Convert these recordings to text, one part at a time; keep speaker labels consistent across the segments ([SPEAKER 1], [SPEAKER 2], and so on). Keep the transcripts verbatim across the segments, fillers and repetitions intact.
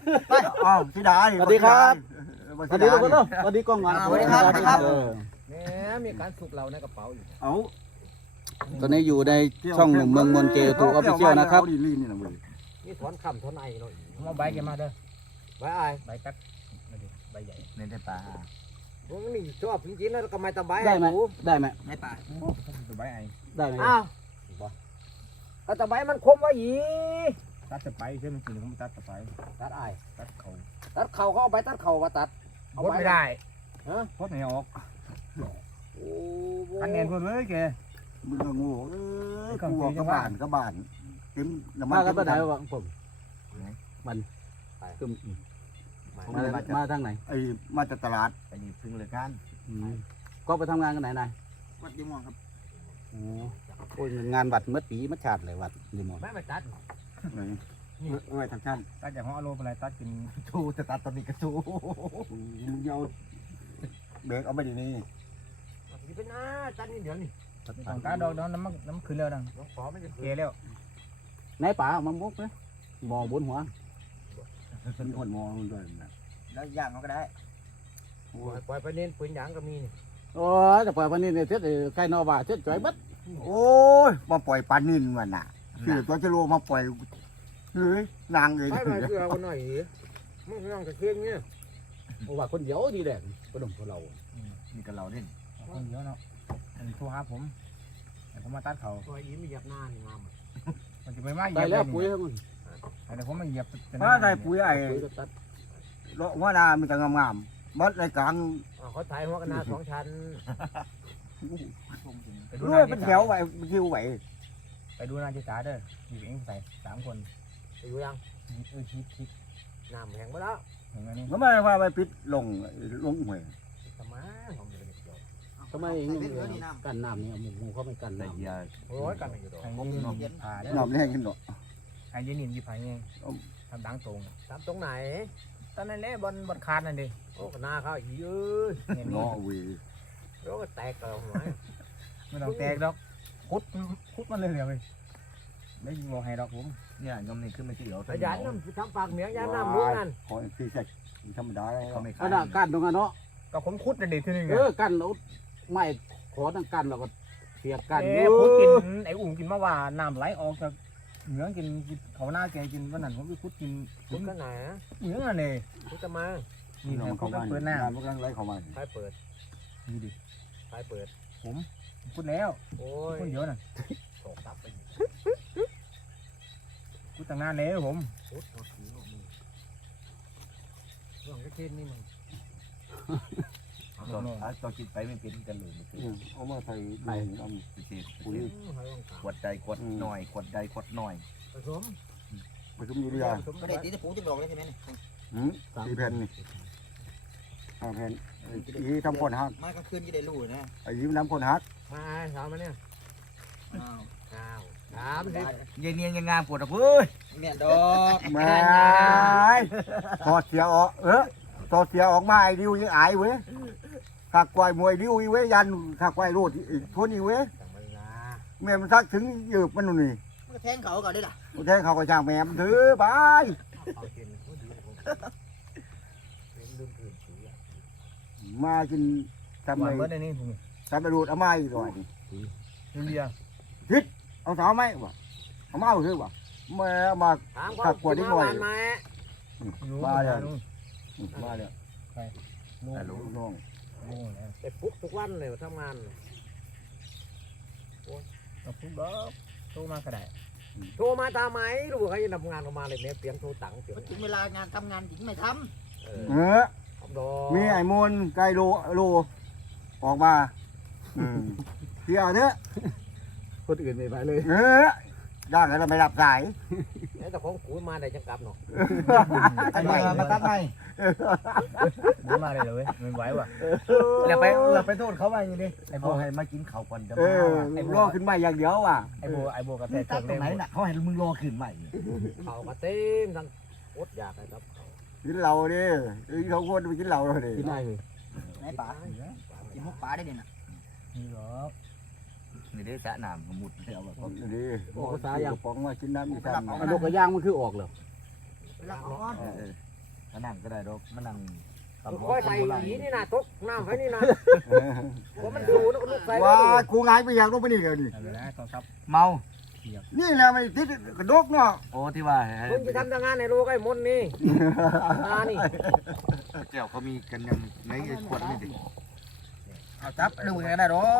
[SPEAKER 1] ไปอ้าวพี่ดา
[SPEAKER 2] สวัสดีครับ
[SPEAKER 1] สวัสดีทุกคน
[SPEAKER 2] สวัสดีกล้องงาน
[SPEAKER 1] สวัสดีครับสวัสดีครับ
[SPEAKER 3] แหมมีการสุกเราในกระเป๋าอยู่
[SPEAKER 1] เอา
[SPEAKER 2] ตอนนี้อยู่ในช่องหนุ่มเมืองมนเกตูออฟฟิเชียลนะครับ
[SPEAKER 3] นี่ถอนคำถอนไอเนาะเอาใบแกมาเด้อใบไอใบตักใบใหญ่
[SPEAKER 1] เน้นแต่ปลา
[SPEAKER 3] ผมนี่ชอบจริงๆแล้วก็ไม่ตะใบ
[SPEAKER 2] ได้ไหมได้ไหม
[SPEAKER 1] ในปลา
[SPEAKER 3] ตะใบไอ
[SPEAKER 2] ได้ไหม
[SPEAKER 3] อ้าวก็ตะใบมันคมไว้อี
[SPEAKER 4] ตัดจะไปใช่ไหมจริงๆผมตัดจะไป
[SPEAKER 3] ตัดไอ
[SPEAKER 4] ตัดเขา
[SPEAKER 3] ตัดเข่าเขาเอาใบตัดเข่ามาตัด
[SPEAKER 4] พดไม่ได้
[SPEAKER 3] ฮะ
[SPEAKER 4] พดไม่ออก
[SPEAKER 3] โอ้โห
[SPEAKER 4] อันเนียนพดเลยแก
[SPEAKER 1] มึงก็งูเอ้ยกูกระบานกระบานเต็มน้ำมั
[SPEAKER 2] มาน กันไปไหนวะผมมัน
[SPEAKER 3] ไป
[SPEAKER 2] คือ
[SPEAKER 3] มา
[SPEAKER 2] มามาทางไหน
[SPEAKER 1] ไอ้มาจากตลาดไปนี่พึ่งเลยกัน
[SPEAKER 2] ก็ไปทำงานกันไหนนาย
[SPEAKER 1] วัดยี่ม่วงครับ
[SPEAKER 2] โอ้ยงานวัดเมื่อปีเมื่อชาติเลยวัดลิมอน
[SPEAKER 3] ไม่มาตัด
[SPEAKER 1] ไม่ทางชั้น
[SPEAKER 4] ตัดจากห้องอารมณ์อะไรตัดกิน
[SPEAKER 1] ชูจะตัดตอนนี้ก็ชูมึงเอาเบรกเอาไปดีนี่
[SPEAKER 3] นี่เป็นหน้าตัดนี่เดี๋ยวนี่
[SPEAKER 4] ต่างตาดอกน้ำมันน้ำขึ้นแล้วดัง
[SPEAKER 3] น้องขอไม่จะ
[SPEAKER 4] เกแล้ว
[SPEAKER 2] ไหนป่ามามุกเลยหมอบนหัว
[SPEAKER 1] มีคนมองด้วยนะแล้วย่างเขาก็ได้
[SPEAKER 3] ปล่อยไปเน้นปืนหยางก็มีนี่
[SPEAKER 2] โอ้ยแต่ปล่อยวันนี้เนี่ยเท็ดใกล้นอว่าเท็ดจ่อยบัด
[SPEAKER 1] โอ้ยมาปล่อยปลานินมันน่ะคือตัวจะโลมาปล่อยเฮ้ยนางเลย
[SPEAKER 3] ไปไปเกลือกันหน่อยมึงนั่งตะเคียงเนี่ย
[SPEAKER 2] โอ้ว่าคนเดียวดีแหละคนดมคนเรา
[SPEAKER 1] นี่กับเราเล่น
[SPEAKER 4] คนเยอะเนาะมันโทรหาผมแต่ผมมาตัดเขา
[SPEAKER 3] ปล่อยยิ้มเหยียบหน้านี่งาม
[SPEAKER 4] มันจะไม่มาเหยี
[SPEAKER 2] ได้
[SPEAKER 4] ยบ
[SPEAKER 2] แล้วปุ๋ยมัน
[SPEAKER 4] แต่ผมมาเหยียบ
[SPEAKER 1] เพราะอะไรปุ๋ยไอ้
[SPEAKER 2] ปุ๋ยก็ตัด
[SPEAKER 1] เลาะว่านามันจะงามๆมัดในกลาง
[SPEAKER 3] เขาถ่ายหัวกันหน้าสองชั้น
[SPEAKER 1] รู้ว่าเป็นแถวไหวคิวไหว
[SPEAKER 4] ไปดูนาจิตาเด้ออยู่เองใส่สามคน
[SPEAKER 3] อยู่ยัง
[SPEAKER 4] เออคิดคิด
[SPEAKER 3] น้ำแห้งไปแล้ว
[SPEAKER 4] เห็นไหมนี่
[SPEAKER 1] ก็ไม่ว่าไปปิดลงลงหวย
[SPEAKER 3] ทำไมผมไม่ได้เกี่ยว
[SPEAKER 2] ทำไมเองกันน้ำเนี่ยหมูเขาไม่กันน้ำ
[SPEAKER 3] โอ้ยกันอยู่ดอก
[SPEAKER 4] ไอ้ยินผ่าเด้อ
[SPEAKER 1] น้ำแรงขึ้นหรอ
[SPEAKER 4] ไอ้ยินยินยี่ผ่าเองทำดังตรง
[SPEAKER 3] ตามตรงไหน
[SPEAKER 4] ตอนนั้นแหละบอลบอลคานนั่นดิ
[SPEAKER 3] โอ้หน้าเขาอีเอ้ย
[SPEAKER 4] เนี่ย
[SPEAKER 1] เนาะ
[SPEAKER 4] นี่
[SPEAKER 1] เว้ย
[SPEAKER 3] โอ้แตกแล้วไหม
[SPEAKER 4] ไม่ต้องแตกดอกคุดคุดมันเลยเดี๋ยวไปได้ยิงบอกให้ดอกผม
[SPEAKER 1] เนี่ยยอมนี่ขึ้นมาที่เดียว
[SPEAKER 3] ขยันน้ำทำปากเหมียงยันน้ำรู้นั่น
[SPEAKER 1] ขอตีเสร็จธรรมดาเขาไม่
[SPEAKER 2] ข
[SPEAKER 1] ขาย
[SPEAKER 2] นาดกันตรงนั้นเนาะ
[SPEAKER 4] ก็ผมคุดนั่นดิทีนึง
[SPEAKER 2] เออกันแล้วไม่ขอตั้งกันเราก็เสียกัน
[SPEAKER 4] เอ้คุดกินไอ้อุ่งกินมาว่าน้ำไหลออกจากเหมืองกินเขาหน้าแกกินวันนั้นผมไปคุดกิน
[SPEAKER 3] คุณกันไหน
[SPEAKER 4] เหมืองอ่ะเนี่ย
[SPEAKER 3] คุณจะมา
[SPEAKER 4] นี่
[SPEAKER 1] น้อง
[SPEAKER 4] เขา
[SPEAKER 1] เขา
[SPEAKER 4] ก็
[SPEAKER 1] มา
[SPEAKER 4] เปิดหน้า
[SPEAKER 1] พวกนั้นไล่เขามา
[SPEAKER 3] ใครเปิด
[SPEAKER 4] นี่ดิ
[SPEAKER 3] ใครเปิด
[SPEAKER 4] คุดแล้ว
[SPEAKER 3] โอ้ย
[SPEAKER 4] คุดเยอะน่ะ
[SPEAKER 3] ตกตับไป
[SPEAKER 4] คุดตั้งนานแล้วผม
[SPEAKER 3] พุดเอาผีออกมือเรื่องที่นี่มัน
[SPEAKER 1] ตัวคิดไปไม่เป็นกันเลยเอามาใส่ใส่เอาปุ๋ย
[SPEAKER 5] ขวดใดขวดหน่อยขวดใดขวดหน่อย
[SPEAKER 3] ผสม
[SPEAKER 1] ผสมยูเรีย
[SPEAKER 5] ก็ได้ตีตะปูตะดอกเลยใช่ไหมนี่
[SPEAKER 1] หืมสี่แผ่นนี่ห้าแผ่นอีทำคนฮัก
[SPEAKER 5] มากลางคืนจะได้รู้นะ
[SPEAKER 1] ไอ้ยิ้มน้ำคนฮัก
[SPEAKER 3] มาถามมาเนี่ย
[SPEAKER 5] อ้าว
[SPEAKER 3] อ้าวถามสิ
[SPEAKER 5] เย็นเนียนยังงามปวดอ่ะเพื่อเมียนดอก
[SPEAKER 1] แม่ถอดเสียออกเออถอดเสียออกมาไอ้ดิวยังอายเว้ยขักควายมวยดิวอีเว้ยยันขักควายโรดอีกคนอีเว้ย
[SPEAKER 3] จังเวลา
[SPEAKER 1] แม่มันซักถึงยืบมันนู่นนี่
[SPEAKER 5] มันแทงเขาก่อนได้ล่ะ
[SPEAKER 1] แทงเขาก็ช่างแม่มันถือไป
[SPEAKER 3] เอาเกินผู้ดีผมเป็นลืมคืนผีอ่ะ
[SPEAKER 1] มากินทำไม
[SPEAKER 4] วันเบิร์ดในนี่ผม
[SPEAKER 1] ทำไมรูดเอาไม้อีกหน่อย
[SPEAKER 4] ยูเรีย
[SPEAKER 1] เอาสาวไหมวะเอามาเอาคือวะแม่มา
[SPEAKER 3] ถามเขากินมาหวานไหม
[SPEAKER 1] มาเลยมาเลย
[SPEAKER 4] ลูก
[SPEAKER 1] ลูกน้อง
[SPEAKER 4] ลูกแล้ว
[SPEAKER 3] แต่ปุ๊กทุกวันเลยทำงาน
[SPEAKER 4] ก็ปุ๊บดอกโตมากระได
[SPEAKER 3] โทรมาตามไหมรู้เขาจะทำงานออกมาเลยเนี่ยเปลี่ยนโทรตังค์เปลี่ยน
[SPEAKER 5] มันถึงเวลางานทำงานจริงไม่ท
[SPEAKER 3] เอ
[SPEAKER 1] เอ
[SPEAKER 3] อ
[SPEAKER 1] อ
[SPEAKER 3] ทำดอก
[SPEAKER 1] มีไอ้มนไก่โลโลออกมาเที่ยวเถอะ
[SPEAKER 2] คนอื่นไม่ไปเลย
[SPEAKER 1] เออย่างแล้วเราไม่รับสาย
[SPEAKER 3] เนี่ยแต่ของกูมาได้จังกลับเนาะ
[SPEAKER 1] ทำไม
[SPEAKER 5] มาตัดไง
[SPEAKER 4] น้ำมาเลยเลยไม่ไหวว่ะเราไปเราไปโทษเขาไปอย่างนี้ไอ้โบ
[SPEAKER 5] เขาให้มากินข้าวก่อนจะ
[SPEAKER 1] เอ
[SPEAKER 5] มา
[SPEAKER 1] อรอขึ้นมาอย่างเดียวว่ะ
[SPEAKER 4] ไอ้โบไอ้โบกระแท
[SPEAKER 5] มึ
[SPEAKER 4] ก
[SPEAKER 5] งตัดตรงไหนน่ะเขาให้มึงรอขึ้นใหม่
[SPEAKER 3] เขาก็เต็มทั้งอดอยากนะครับเขา
[SPEAKER 1] กินเหล้าดิเขาคนไปกินเหล้าเลยดิ
[SPEAKER 2] กินได้เลย
[SPEAKER 5] ไหนป่ากินมุกป่าได้ดิน่ะ
[SPEAKER 4] นี่หรอ
[SPEAKER 5] นี่ได้สะน้ำมุดเดียวแบบ
[SPEAKER 1] ดิโอ้สายอย่างปองมากินน้ำอีกคำ
[SPEAKER 2] อันนกกระย่างมันคือออกเลย
[SPEAKER 5] รับเอาก่อน
[SPEAKER 1] ก
[SPEAKER 5] มานั่งก็ได้ดอกมานั่ง
[SPEAKER 3] ค่อยใส่หนีนี่นะตกน้ำไว้นี่นะว่ามันดูนะลูกใส่
[SPEAKER 1] ว่ากูงายไปอย่างลงไปนี่เดี๋ยวนี้
[SPEAKER 4] นั่นแหละต้องซับ
[SPEAKER 5] เมา
[SPEAKER 1] นี่แหละไม่ติดกระดกเนาะ
[SPEAKER 5] โอ้ที่ว่า
[SPEAKER 3] มึงจะทำงานในโลกไอ้มนนี่นานี่
[SPEAKER 5] เจ้าเขามีกันยังในขวดนี่ดิ
[SPEAKER 4] เอาจับดูยังได้หรอก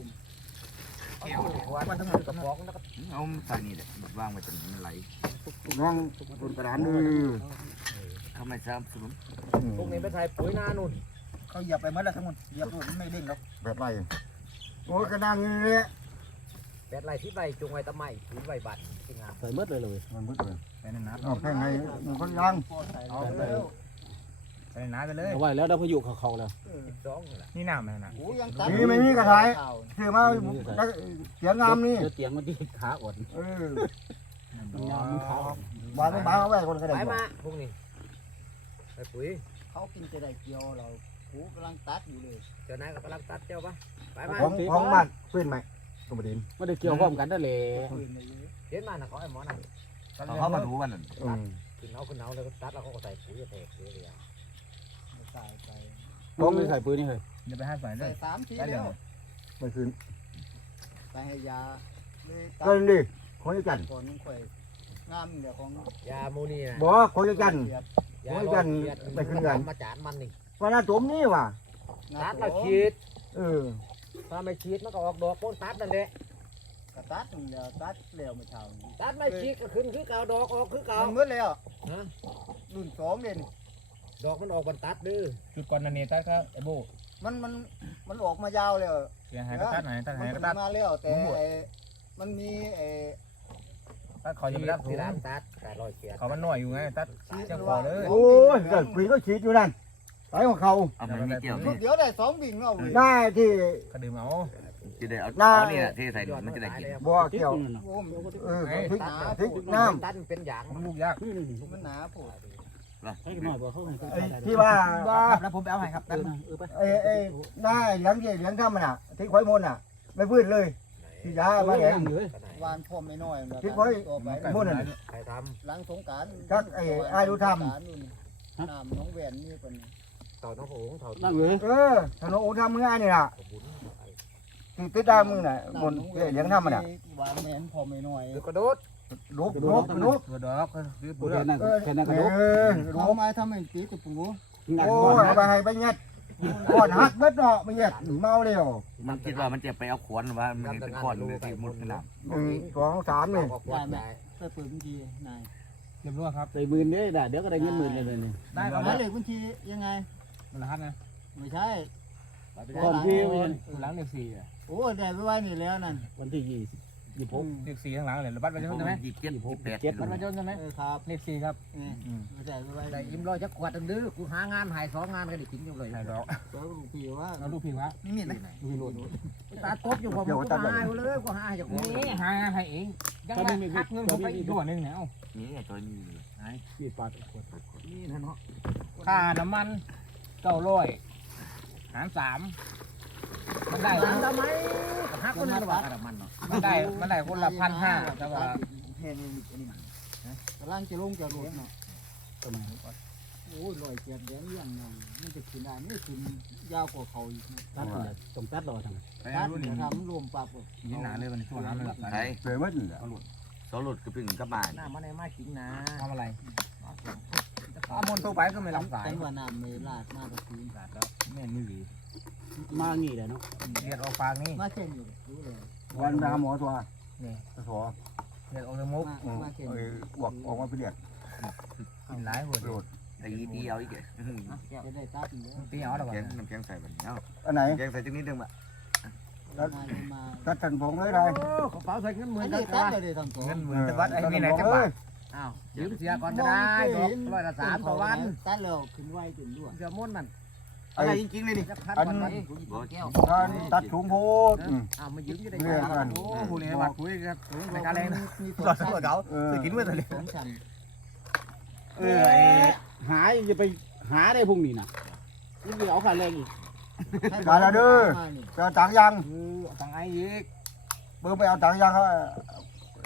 [SPEAKER 3] มันทั้งหมดกระป๋องแล้วก็
[SPEAKER 5] เอาใส่นี่แหละวางไว้จนมันไหล
[SPEAKER 1] น้องบนกระดานนี่
[SPEAKER 5] เขาไม่ซ้ำสนุน
[SPEAKER 3] พวกนี้ไปใส่ปุ๋ยนานุ่น
[SPEAKER 4] เขาเหยียบไปเมื่อไรทั้งหมดเหยียบมันไม่เด้งหรอก
[SPEAKER 1] แบบไรโอ้กระดังนี่แหละ
[SPEAKER 3] แปดไรที่ใบจุงไว้ตะไม้ปุ๋ยใบบัตรที่งาม
[SPEAKER 2] ใส่เบิดเลยเลย
[SPEAKER 1] มันมืดเลย
[SPEAKER 4] ไปในน้ำ
[SPEAKER 1] เอาแค่ไงมันก็ยัง
[SPEAKER 4] เอาไปไปในน้ำไปเลย
[SPEAKER 2] เอาไว้แล้วได้พายุเขาเขาแล้ว
[SPEAKER 3] สิบสองนี่แหละ
[SPEAKER 4] นี่น้ำมันนะ
[SPEAKER 1] นี่ไม่มีกระถายเสือมาเสียงามนี่
[SPEAKER 2] เดี๋ยวเตียงมันที่ขาอด
[SPEAKER 1] เออ
[SPEAKER 2] งามมันขา
[SPEAKER 1] บานมันบานเอาไว้คนก็ได้
[SPEAKER 3] ไปมาพวกนี้ไอ้ปุ๋ย
[SPEAKER 6] เขากินจะได้เกี่ยวเราหูกำลังตัดอยู่เลย
[SPEAKER 3] เจ้านายก็กำลังตัดเจ้าปะไปมา
[SPEAKER 1] ของของมันขึ้นไหมตัวประเด็น
[SPEAKER 2] ไม่ได้เกี่ยวพร้อมกันนั่นแหละ
[SPEAKER 3] เห็นมาน่ะเขาไอ้หมอน่ะ
[SPEAKER 5] เขามาดูวันนั้น
[SPEAKER 3] ขึ้นเอาขึ้นเอาแล้วก็ตัดแล้วเขาก็ใส่ปุ๋ยแทกเสีย
[SPEAKER 6] ใส่ไป
[SPEAKER 2] พร้อมไม่ใส่ปืนนี่เลย
[SPEAKER 4] อย่าไปห้าใส่เล
[SPEAKER 6] ใส่
[SPEAKER 4] ย
[SPEAKER 6] สามทีแล้ว
[SPEAKER 1] ไม่ขึ้น
[SPEAKER 6] ใส่ให้ยาเลยตั
[SPEAKER 1] ก็
[SPEAKER 6] ด
[SPEAKER 1] ดิคนจะกัน
[SPEAKER 6] ก่อนข่อยงามเดี๋ยวของ
[SPEAKER 3] ยาโมนี่นะ
[SPEAKER 1] บอกคนจะกัน
[SPEAKER 3] ยาลอยเขียดมาจานมันนี่
[SPEAKER 1] ว่าน่าจมนี่ว่ะ
[SPEAKER 3] ตัดแล้วฉีด
[SPEAKER 1] เออ
[SPEAKER 3] ถ้าไม่ฉีดมันก็ออกดอกโป้นตัดนั่นแหละ
[SPEAKER 6] กระตัดเดี๋ยวตัดเร็วไม่เท่านี้
[SPEAKER 3] ตัดไม่ฉีดก็ขึ้นคือเก่าดอกออกคือเก่า
[SPEAKER 6] มันมืดแล้ว
[SPEAKER 3] ฮะ
[SPEAKER 6] รุ่นสองเด่น
[SPEAKER 3] ดอกมันออกบรรตัดดื้อ
[SPEAKER 4] จุดก่อนนันนี่ตัดครับไอ้โบ
[SPEAKER 6] มันมันมันออกมายาวแล้ว
[SPEAKER 4] เสียหายก็ตัดหายตัด
[SPEAKER 6] มั
[SPEAKER 4] หาย
[SPEAKER 6] น
[SPEAKER 4] ก็ตัด
[SPEAKER 6] มาแล้วแต่ไอ้มันมีไอ้
[SPEAKER 4] ตัดเขาจะไม่ตัดถู
[SPEAKER 3] ที่
[SPEAKER 4] ก
[SPEAKER 3] ร้านตัดแต่ลอยเขียด
[SPEAKER 4] เขามันหน่อยอยู่ไงตัดเจ้าของเลย
[SPEAKER 1] โอ้ยเกิดปีก็ฉีดอยู่นั่นไปของเขา
[SPEAKER 5] เอามันมีเกี่ยว
[SPEAKER 6] ลู
[SPEAKER 5] นี่
[SPEAKER 6] กเดียวได้สองบิ่งเอาเว้ย
[SPEAKER 1] ได้ที่
[SPEAKER 4] กระดื่มเอา
[SPEAKER 5] จะได้เอาเอานี่แหละที่ใส่มันจะได้กิน
[SPEAKER 1] บ่อเกี่ยว
[SPEAKER 6] โอ้ม
[SPEAKER 1] เออพริกพริกน้ำ
[SPEAKER 3] ตัดเป็นอย่าง
[SPEAKER 4] มันลูกยาก
[SPEAKER 6] มันหนาโผล่
[SPEAKER 2] ให้หน่อยบอกเขาให้
[SPEAKER 1] ไอ้ที่ว่าว่า
[SPEAKER 4] แล้วผมไปเอาให้ครับ
[SPEAKER 2] เออเออไป
[SPEAKER 1] ไอ้ไอ้หน้าเหลี้ยงเลี้ยงทำมันอ่ะที่ควายมนอ่ะ ไม่พื้นเลยที่ยามาแหลง
[SPEAKER 2] เลย
[SPEAKER 6] วานพ่อไม่น้อยแบบ
[SPEAKER 1] ที่ค่อย
[SPEAKER 6] ตัวไป
[SPEAKER 1] มนอ่ะ
[SPEAKER 3] ใครท
[SPEAKER 6] หลังสงกราร
[SPEAKER 1] ก็ไอ้ไอ้ดูท
[SPEAKER 6] น้ำน้องแหวนนี่เป็น
[SPEAKER 3] ำเต่าน้องโขงเต่า
[SPEAKER 2] นั่งเลย
[SPEAKER 1] ำเออถนนโอทำมึงง่ายนี่ล่ะที่ติดตามมึงน่ะมนเลี้ยงทำมันอ่ะ
[SPEAKER 6] วานแม่นพ่อไม่น้อย
[SPEAKER 3] หรือกระโดด
[SPEAKER 1] ลุกลุกลุก
[SPEAKER 4] ตัวดอกคือ
[SPEAKER 2] โอเคนั่งแค่นั้นก็
[SPEAKER 1] เอ
[SPEAKER 2] ลุก
[SPEAKER 1] อลุ
[SPEAKER 6] เอา
[SPEAKER 1] ก
[SPEAKER 6] ไม้ทำให้ตีตะปู
[SPEAKER 2] นั่ง
[SPEAKER 1] โอ้
[SPEAKER 2] ก่อน
[SPEAKER 1] ยเอาไปให้ไปเงี้ยก่อนหักเบ็ดเนาะไปเงี้ยเมาเร็ว
[SPEAKER 5] มันคิดว่ามันจะไปเอาขวานว่ามันเป็นก้อนเลยที่มุดขนาด
[SPEAKER 1] หนึ่งสองสามนี่
[SPEAKER 3] ออกขวดได้
[SPEAKER 6] ไปเปิดบัญชีนาย
[SPEAKER 4] เรียบร้อยครับ
[SPEAKER 2] ใส่หมื่นเด้อเดี๋ยวก็ได้เงินหมื่นเลยนี่
[SPEAKER 4] ได้ค
[SPEAKER 6] ห
[SPEAKER 4] รับ
[SPEAKER 6] มายเลขบัญชียังไง
[SPEAKER 4] มันรหัสนะ
[SPEAKER 6] ไม่ใช่
[SPEAKER 2] ก่อนที่
[SPEAKER 4] หลังเลขสี่อ่ะ
[SPEAKER 6] โอ้ได้ไปไว้นี่แล้วนั่น
[SPEAKER 2] วันที่ยี่สิบยี่สิบหก
[SPEAKER 4] เลขสี่ข้างหลังเลยบัตรประชาชนใช่ไหม
[SPEAKER 5] ยี่สิบเจ็ดยี่สิบแปด
[SPEAKER 4] บัตรประชาชนใช่ไหม
[SPEAKER 6] เออครับ
[SPEAKER 4] เลขสี่ครับ
[SPEAKER 6] นี่ไม่ใช่ไปไว้
[SPEAKER 3] ได้ยิ้มร้อยจักขวดดื้อกูหางานหายสองงานก็ได้กินอยู่เลย
[SPEAKER 4] ใช่ดอก
[SPEAKER 6] แล้วลูกพี่ว่า
[SPEAKER 4] เราดูผิววะ
[SPEAKER 6] นี่มีไหม
[SPEAKER 4] ดูผิวโลด
[SPEAKER 3] ตาตบอยู่ผมกูหายเลยกูหายจาก
[SPEAKER 4] นี่หางานให้เองยังไงหักเงินผมไปอีกตัวนึงเนี่ย
[SPEAKER 5] นี่ไงตัวนี้
[SPEAKER 2] ยี่สิบปาท
[SPEAKER 3] นี่นะเนาะ
[SPEAKER 4] ค่าน้ำมันเก้าร้อยหารสามมันได้
[SPEAKER 3] ทำไมหักคนละบาทมันเนาะ
[SPEAKER 4] มันได้มันได้คนละพันห้าแต่ว่า
[SPEAKER 6] แพงนี่นี่กำลังจะลงจะรถเนาะ
[SPEAKER 2] ประมาณ
[SPEAKER 6] โอ้ยลอยเจ็ดแดงยังยังมันจะขึ้นได้ไม่ขึ้นยาวกว่าเขาอีก
[SPEAKER 2] ตัดเลยต้องตัดรอทำไม
[SPEAKER 4] ไป
[SPEAKER 6] ตัด
[SPEAKER 4] รุ่น
[SPEAKER 6] จะ
[SPEAKER 4] นี้
[SPEAKER 6] ทำรวมปรับ
[SPEAKER 4] ยินหนาเลยมันช่วงน้ำเลยหลับ
[SPEAKER 5] ใช่
[SPEAKER 1] เสือมัดนี่แหละ
[SPEAKER 5] สรุปก็พึ่งกับมา
[SPEAKER 3] หน้ามันในมากินนะ
[SPEAKER 4] ทำอะไรเอามนตัวไปก็ไม่รับสาย
[SPEAKER 6] เป็นว่าน้ำไม่ลาดมาตะคืน
[SPEAKER 4] แม่นี่หวี
[SPEAKER 2] มางี้แหละเนาะ
[SPEAKER 4] เรียดออกปากนี่
[SPEAKER 6] มาเช่นอยู่รู้เลย
[SPEAKER 1] วันดาหมอตัว
[SPEAKER 4] นี่
[SPEAKER 1] สอ
[SPEAKER 4] เรียดออกจมูก
[SPEAKER 6] มามาเช่น
[SPEAKER 1] เอออวกออกมาไปเรียก
[SPEAKER 4] กินหลายหัว
[SPEAKER 1] โดด
[SPEAKER 5] ตีตีเอาอีกแก
[SPEAKER 6] จะได้ตัดเนื้อ
[SPEAKER 4] ตีเอาหรอ
[SPEAKER 5] แก
[SPEAKER 4] วะ
[SPEAKER 5] งน้ำแกงใส่แบบนี้เอา
[SPEAKER 1] อันไหน
[SPEAKER 5] แกงใส่จังนิดนึงมา
[SPEAKER 6] มามา
[SPEAKER 1] ตัดทันผงเลยได้
[SPEAKER 3] กระเป๋าใส่เงินหมื่
[SPEAKER 6] อั
[SPEAKER 3] น
[SPEAKER 6] น
[SPEAKER 3] ก็
[SPEAKER 6] นี้ตัดเลยทั้งสอง
[SPEAKER 4] เงินหมื่นแต่วัดไอ้มีไหนจังหวะ
[SPEAKER 3] อ้าวยืมเสียก่อนก็ได้ดอกร้อยละสามต่อวัน
[SPEAKER 6] ตัดแล้วขึ้นไวขึ้นด้วย
[SPEAKER 3] เสียมุ่นนั่น
[SPEAKER 5] อะไรจริงๆเลยนี่
[SPEAKER 3] จะพันวันวันแก้ว
[SPEAKER 1] การตัดถุงโพด
[SPEAKER 3] อ้าวมายืมจะได้
[SPEAKER 1] เรื่องกัน
[SPEAKER 4] โอ้ผู้เลี้ยงวัดคุยกันในการแรง
[SPEAKER 6] มี
[SPEAKER 4] หลอดหัวเขา
[SPEAKER 1] เออ
[SPEAKER 4] กินเมื่อไหร่
[SPEAKER 6] สองชั้น
[SPEAKER 2] เออหาจะไปหาได้พรุ่งนี้นะนี่คือเอาค่าแรงอีก
[SPEAKER 1] การละเด้อจะตังยัง
[SPEAKER 4] คือตังไอ้ยีก
[SPEAKER 1] เบอร์ไปเอาตังยังเขา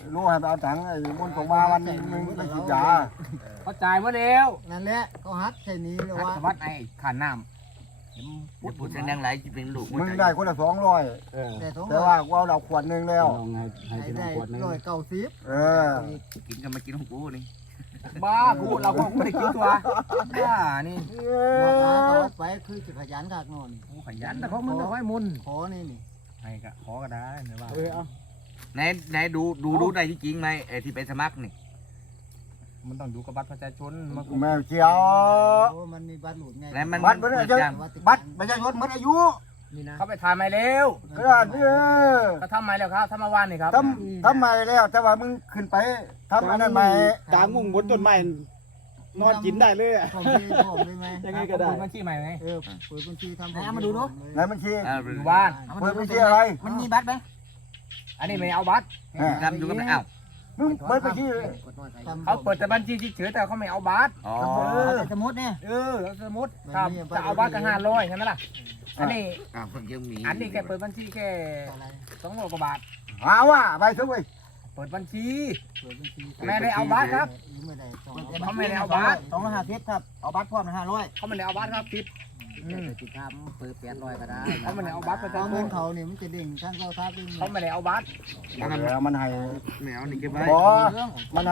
[SPEAKER 1] รู้ให้ไปเอาถังไอ้มุนส่งมาวันหนึงไปฉีดยา
[SPEAKER 4] เขาจ่ายมาแล้ว
[SPEAKER 6] นั่นแหละเขาฮัดแค่นี้เลย
[SPEAKER 4] หั
[SPEAKER 6] ว่า
[SPEAKER 4] สวัสดิ์ไอ้ขาน้
[SPEAKER 5] พูดพูดเสียงดังไหลจะเป็นลูก
[SPEAKER 1] มึงได้คนละสองร้อย
[SPEAKER 6] แต่ท้อง
[SPEAKER 1] แต่ว่าว่าเราขวดหนึงแล้ว
[SPEAKER 2] ลองให้ให้
[SPEAKER 6] ให้
[SPEAKER 2] กิน
[SPEAKER 6] ได้
[SPEAKER 2] ขวดนึง
[SPEAKER 6] ร้อยเก้าสิบ
[SPEAKER 1] เออ
[SPEAKER 5] กินกันมากินของกูนี่
[SPEAKER 4] ำบ้ากูเราก็ไม่ได้คิดตัวบ้านี่
[SPEAKER 6] บอกหาเขาไปคือจะขยันขากนอน
[SPEAKER 4] กูขยันแต่เขามึงก็ค่อยมุน
[SPEAKER 6] ขอนี่นี่
[SPEAKER 4] ให้ก็ขอก็ได้ไม่ว่า
[SPEAKER 2] เออเอา
[SPEAKER 5] ไหนไหนดูดูดูได้ที่จริงไหมไอ้ที่ไปสมัครนี่
[SPEAKER 4] มันต้องดูกับบัตรประชาชนมา
[SPEAKER 1] แมวเขียว
[SPEAKER 6] โอ้มันมีบัตรหลุดไง
[SPEAKER 5] ไหนมัน
[SPEAKER 1] บัตรมัน
[SPEAKER 5] เปิด
[SPEAKER 1] จะ
[SPEAKER 5] ยัง
[SPEAKER 1] บัตรประชาชนหมดอายุ
[SPEAKER 6] นี่นะ
[SPEAKER 4] เขาไปถ่ายมาแล้ว
[SPEAKER 1] กระดาษนี่เออ
[SPEAKER 4] ก็ทำมาแล้วครับทำมาวานนี่ครับ
[SPEAKER 1] ทำทำใหม่แล้ว แต่ว่ามึงขึ้นไปทำอันนั้นใหม่
[SPEAKER 2] กลางมุ้งบนต้นไม้นอนกินได้เลยอะ
[SPEAKER 6] ผมที่ผมได้ไหม
[SPEAKER 2] ยังไงก็ได้
[SPEAKER 4] เปิบัญชีใหม่ไหม
[SPEAKER 6] เออเปิดบัญชีทำ
[SPEAKER 3] ไหนเอามาดูดู
[SPEAKER 1] ไหนบัญชี
[SPEAKER 5] อ่า
[SPEAKER 4] อยู่บ้าน
[SPEAKER 1] เปิดบัญชีอะไร
[SPEAKER 3] มันมีบัตรไหม
[SPEAKER 4] อันนี้ไม่เอาบัตร
[SPEAKER 5] ทำอยู่กับไหนอ้าว
[SPEAKER 1] มึงเปิดบัญชี
[SPEAKER 4] เขาเปิดแต่บัญชีเฉยๆแต่เขาไม่เอาบัตร
[SPEAKER 5] อ๋อ
[SPEAKER 3] สมมติเนี่ย
[SPEAKER 4] เออแล้วสมมติถ้าจะเอาบัตรก็ห้าร้อยใช่ไหมล่ะอันนี้
[SPEAKER 5] อ้าวเพิ่งยังมี
[SPEAKER 4] อันนี้แค่เปิดบัญชีแค่
[SPEAKER 6] อะไร
[SPEAKER 4] สองร้อยกว่าบาท
[SPEAKER 1] หาว่าไปซะเว้ย
[SPEAKER 4] เปิดบัญชี
[SPEAKER 6] เปิดบัญชี
[SPEAKER 4] ไม่ได้เอาบัตรครับ
[SPEAKER 6] ไม่ได้สอง
[SPEAKER 4] เขาไม่ได้เอาบัตร
[SPEAKER 3] สองร้อยห้าสิบครับเอาบัตรพร้อมห้าร้อย
[SPEAKER 4] เขาไม่ได้เอาบัตรครับผิดอืม
[SPEAKER 3] ติดตามเปิดแปดร้อยก็ได้
[SPEAKER 4] เขาไม่ได้เอาบัตรประชา
[SPEAKER 6] เอา
[SPEAKER 4] ช
[SPEAKER 6] เงิ
[SPEAKER 4] น
[SPEAKER 6] นเขาเนี่ยมันจะเด้งข้างเข้าทับเด้ง
[SPEAKER 4] เขาไม่ได้เอาบัตร
[SPEAKER 1] แล้วมันให้
[SPEAKER 5] แมวนี่เก็บไว้
[SPEAKER 1] บอ
[SPEAKER 3] เรื่อง
[SPEAKER 1] มัน